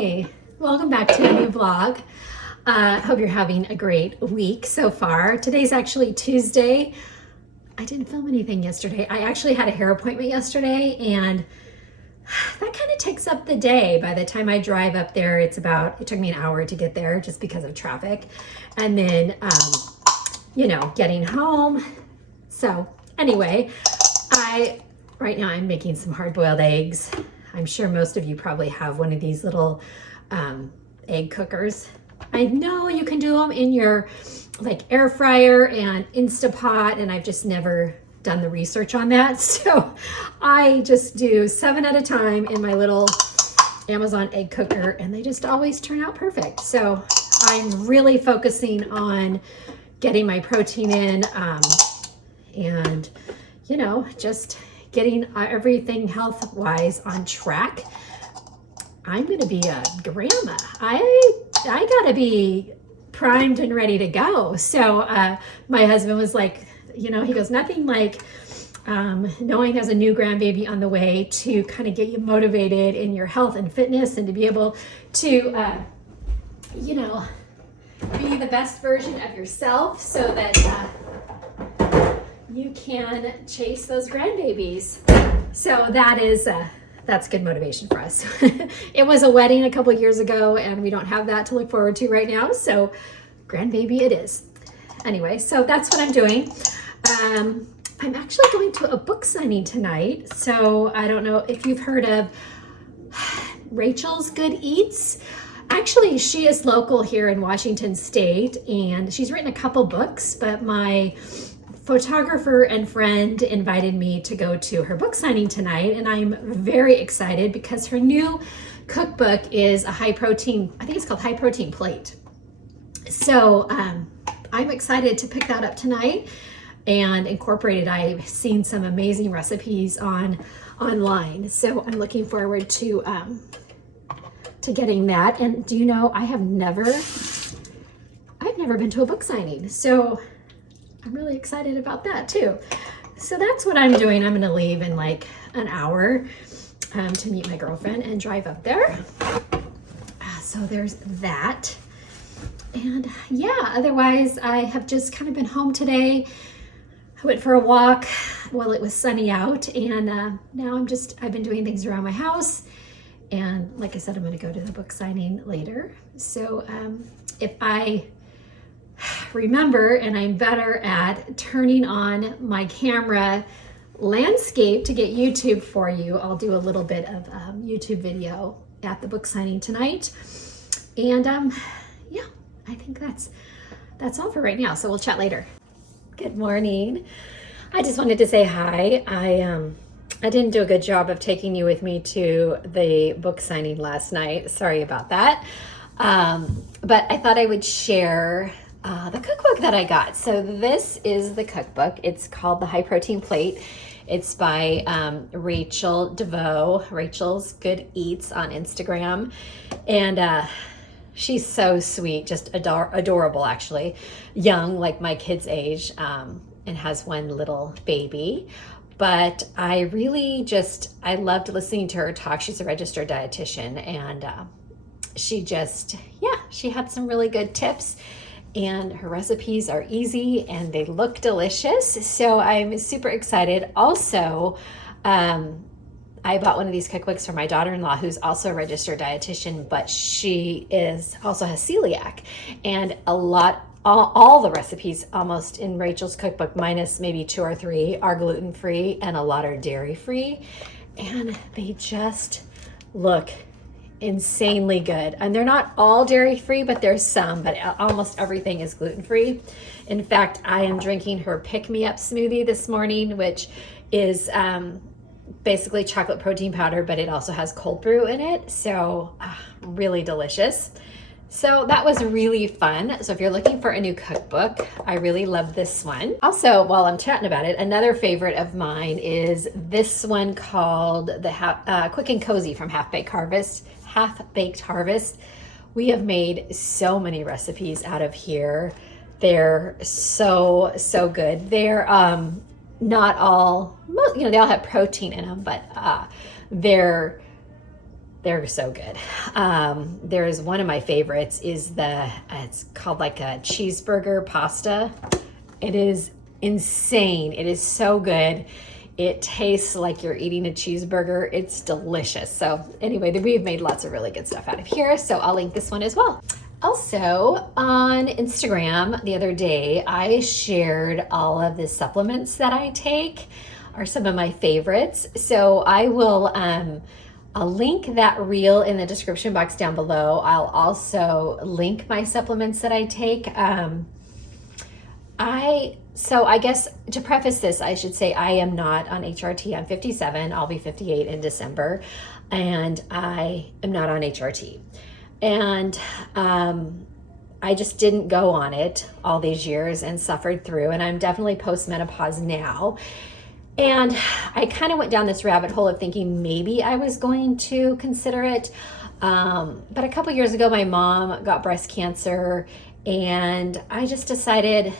Hi, welcome back to a new vlog. Hope you're having a great week so far. Today's actually Tuesday. I didn't film anything yesterday. I actually had a hair appointment yesterday, and that kind of takes up the day. By the time I drive up there, it took me an hour to get there just because of traffic. And then, getting home. So anyway, right now I'm making some hard-boiled eggs. I'm sure most of you probably have one of these little egg cookers. I know you can do them in your air fryer and Instapot, and I've just never done the research on that. So I just do 7 at a time in my little Amazon egg cooker, and they just always turn out perfect. So I'm really focusing on getting my protein in and just getting everything health-wise on track. I'm gonna be a grandma. I gotta be primed and ready to go. So my husband was like, he goes, nothing like knowing there's a new grandbaby on the way to kind of get you motivated in your health and fitness, and to be able to be the best version of yourself so that you can chase those grandbabies. So that's good motivation for us. It was a wedding a couple years ago, and we don't have that to look forward to right now. So grandbaby it is. Anyway, so that's what I'm doing. I'm actually going to a book signing tonight. So I don't know if you've heard of Rachel's Good Eats. Actually, she is local here in Washington State, and she's written a couple books, but my photographer and friend invited me to go to her book signing tonight, and I'm very excited because her new cookbook is a high protein, I think it's called High Protein Plate. So I'm excited to pick that up tonight and incorporate it. I've seen some amazing recipes online, so I'm looking forward to getting that. And do you know, I've never been to a book signing, so I'm really excited about that too. So that's what I'm doing. I'm gonna leave in like an hour to meet my girlfriend and drive up there. So there's that. And yeah, otherwise I have just kind of been home today. I went for a walk while it was sunny out, and now I've been doing things around my house. And like I said, I'm gonna go to the book signing later. So if I remember, and I'm better at turning on my camera landscape to get YouTube for you, I'll do a little bit of YouTube video at the book signing tonight. And yeah, I think that's all for right now. So we'll chat later. Good morning. I just wanted to say hi. I didn't do a good job of taking you with me to the book signing last night. Sorry about that. But I thought I would share the cookbook that I got. So this is the cookbook. It's called the High Protein Plate. It's by Rachel DeVoe, Rachel's Good Eats on Instagram. And she's so sweet, just adorable actually. Young, like my kid's age, and has one little baby. But I loved listening to her talk. She's a registered dietitian, and she had some really good tips. And her recipes are easy and they look delicious. So I'm super excited. Also, I bought one of these cookbooks for my daughter-in-law, who's also a registered dietitian, but she also has celiac. And all the recipes almost in Rachel's cookbook, minus maybe 2 or 3, are gluten-free, and a lot are dairy-free. And they just look insanely good. And they're not all dairy-free, but there's some, but almost everything is gluten-free. In fact, I am drinking her pick-me-up smoothie this morning, which is basically chocolate protein powder, but it also has cold brew in it. So really delicious. So that was really fun. So if you're looking for a new cookbook, I really love this one. Also, while I'm chatting about it, another favorite of mine is this one called the Quick and Cozy from Half Baked Harvest. We have made so many recipes out of here. They're so good. They're they all have protein in them, but they They're so good. There's one of my favorites is it's called like a cheeseburger pasta. It is insane. It is so good. It tastes like you're eating a cheeseburger. It's delicious. So anyway, we've made lots of really good stuff out of here. So I'll link this one as well. Also on Instagram the other day, I shared all of the supplements that I take are some of my favorites. So I will, I'll link that reel in the description box down below. I'll also link my supplements that I take. So I guess to preface this, I should say I am not on HRT. I'm 57. I'll be 58 in December. And I am not on HRT. And I just didn't go on it all these years and suffered through. And I'm definitely postmenopause now. And I kind of went down this rabbit hole of thinking maybe I was going to consider it. But a couple years ago, my mom got breast cancer. And I just decided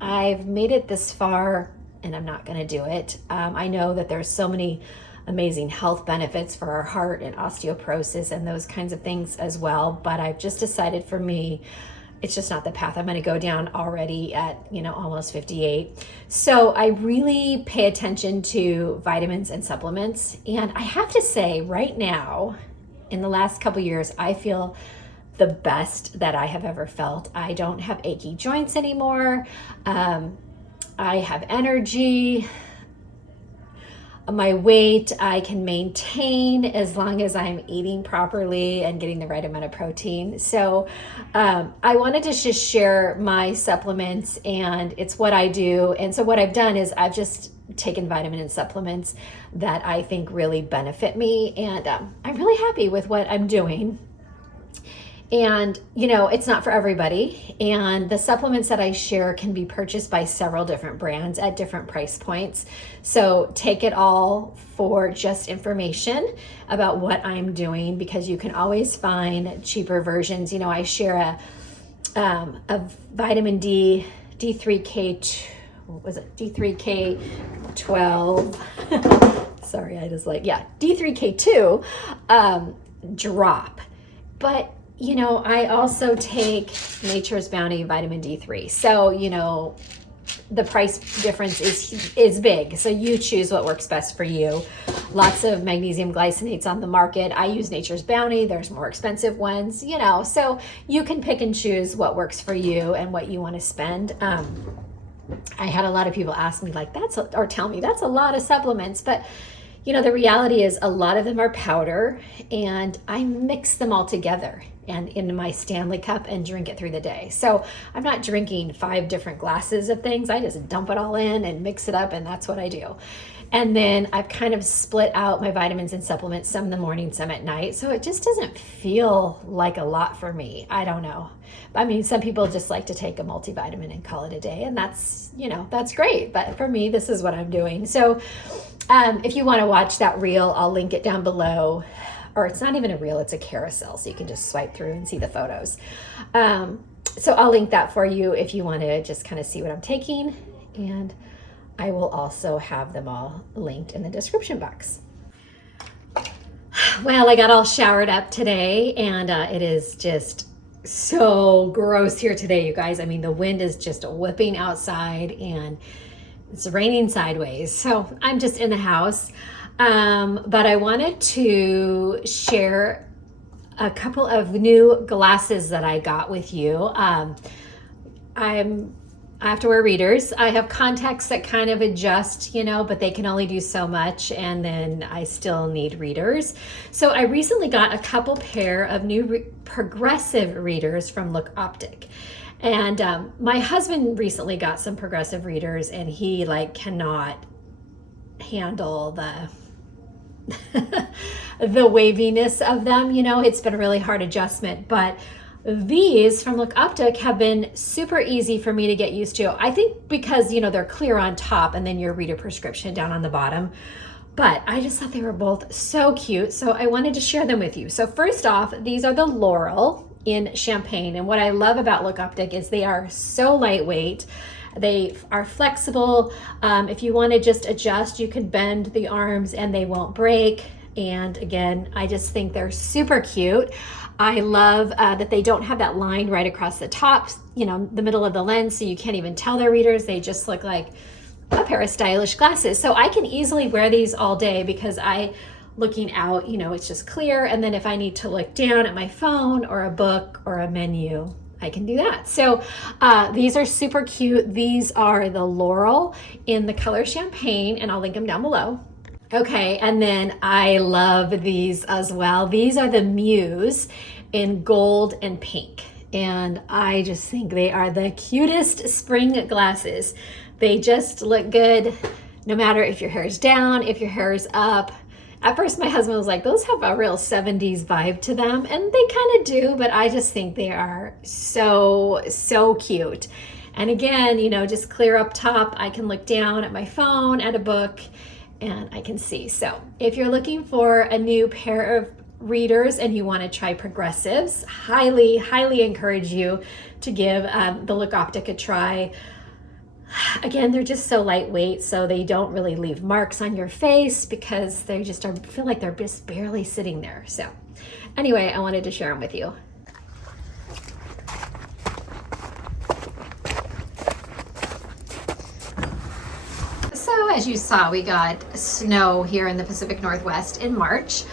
I've made it this far and I'm not going to do it. I know that there's so many amazing health benefits for our heart and osteoporosis and those kinds of things as well. But I've just decided for me, it's just not the path I'm going to go down already at, almost 58. So I really pay attention to vitamins and supplements. And I have to say right now, in the last couple years, I feel the best that I have ever felt. I don't have achy joints anymore. I have energy. My weight I can maintain as long as I'm eating properly and getting the right amount of protein. So I wanted to just share my supplements, and it's what I do. And so what I've done is I've just taken vitamin and supplements that I think really benefit me. And I'm really happy with what I'm doing. And, it's not for everybody. And the supplements that I share can be purchased by several different brands at different price points. So take it all for just information about what I'm doing, because you can always find cheaper versions. I share a vitamin D, D3K, what was it? D3K12. Sorry, D3K2 drop. But I also take Nature's Bounty vitamin D3. So, the price difference is big. So you choose what works best for you. Lots of magnesium glycinates on the market. I use Nature's Bounty. There's more expensive ones, so you can pick and choose what works for you and what you want to spend. I had a lot of people ask me tell me that's a lot of supplements, but the reality is a lot of them are powder, and I mix them all together and in my Stanley cup and drink it through the day. So I'm not drinking 5 different glasses of things. I just dump it all in and mix it up, and that's what I do. And then I've kind of split out my vitamins and supplements, some in the morning, some at night. So it just doesn't feel like a lot for me. I don't know. I mean, some people just like to take a multivitamin and call it a day, and that's great. But for me, this is what I'm doing. So if you want to watch that reel, I'll link it down below. Or it's not even a reel, it's a carousel, so you can just swipe through and see the photos. So I'll link that for you if you want to just kind of see what I'm taking, and I will also have them all linked in the description box. Well, I got all showered up today, and it is just so gross here today, you guys. I mean, the wind is just whipping outside, and it's raining sideways, so I'm just in the house. But I wanted to share a couple of new glasses that I got with you. I have to wear readers. I have contacts that kind of adjust, but they can only do so much, and then I still need readers. So I recently got a couple pair of new progressive readers from Optic. And my husband recently got some progressive readers, and he cannot handle the the waviness of them. It's been a really hard adjustment, but these from Optic have been super easy for me to get used to. I think because, they're clear on top and then your reader prescription down on the bottom. But I just thought they were both so cute, so I wanted to share them with you. So first off, these are the Laurel in Champagne. And what I love about Optic is they are so lightweight. They are flexible. If you want to just adjust, you can bend the arms and they won't break. And again, I just think they're super cute. I love that they don't have that line right across the top, you know, the middle of the lens, so you can't even tell they're readers. They just look like a pair of stylish glasses. So I can easily wear these all day because looking out, you know, it's just clear. And then if I need to look down at my phone or a book or a menu, I can do that. So these are super cute. These are the Laurel in the color Champagne, and I'll link them down below. Okay, and then I love these as well. These are the Muse in gold and pink. And I just think they are the cutest spring glasses. They just look good no matter if your hair is down, if your hair is up. At first, my husband was like, those have a real 70s vibe to them. And they kind of do, but I just think they are so, so cute. And again, you know, just clear up top. I can look down at my phone, at a book, and I can see. So if you're looking for a new pair of readers and you want to try progressives, highly, highly encourage you to give the Look Optic a try. Again, they're just so lightweight, so they don't really leave marks on your face because they just feel like they're just barely sitting there. So anyway, I wanted to share them with you. So as you saw, we got snow here in the Pacific Northwest in March.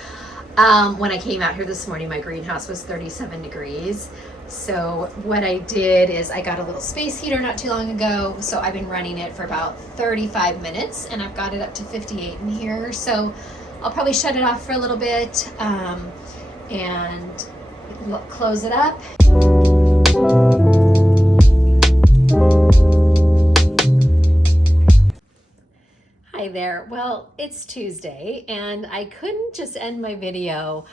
When I came out here this morning, my greenhouse was 37 degrees. So what I did is I got a little space heater not too long ago. So I've been running it for about 35 minutes and I've got it up to 58 in here. So I'll probably shut it off for a little bit and close it up. Hi there. Well, it's Tuesday and I couldn't just end my video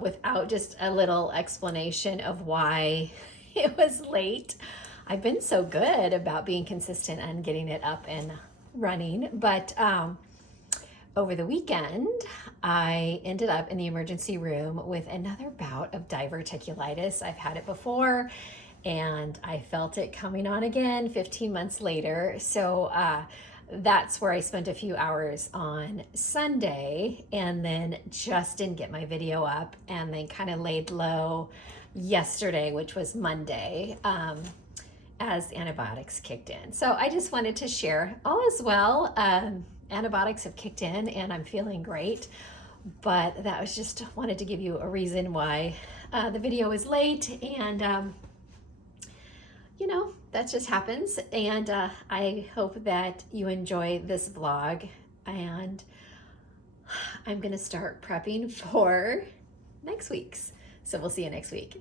without just a little explanation of why it was late. I've been so good about being consistent and getting it up and running, but over the weekend, I ended up in the emergency room with another bout of diverticulitis. I've had it before and I felt it coming on again 15 months later. So that's where I spent a few hours on Sunday and then just didn't get my video up and then kind of laid low yesterday, which was Monday, as antibiotics kicked in. So I just wanted to share all is well. Antibiotics have kicked in and I'm feeling great, but that was just wanted to give you a reason why the video is late and you know, that just happens. And I hope that you enjoy this vlog. And I'm going to start prepping for next week's. So we'll see you next week.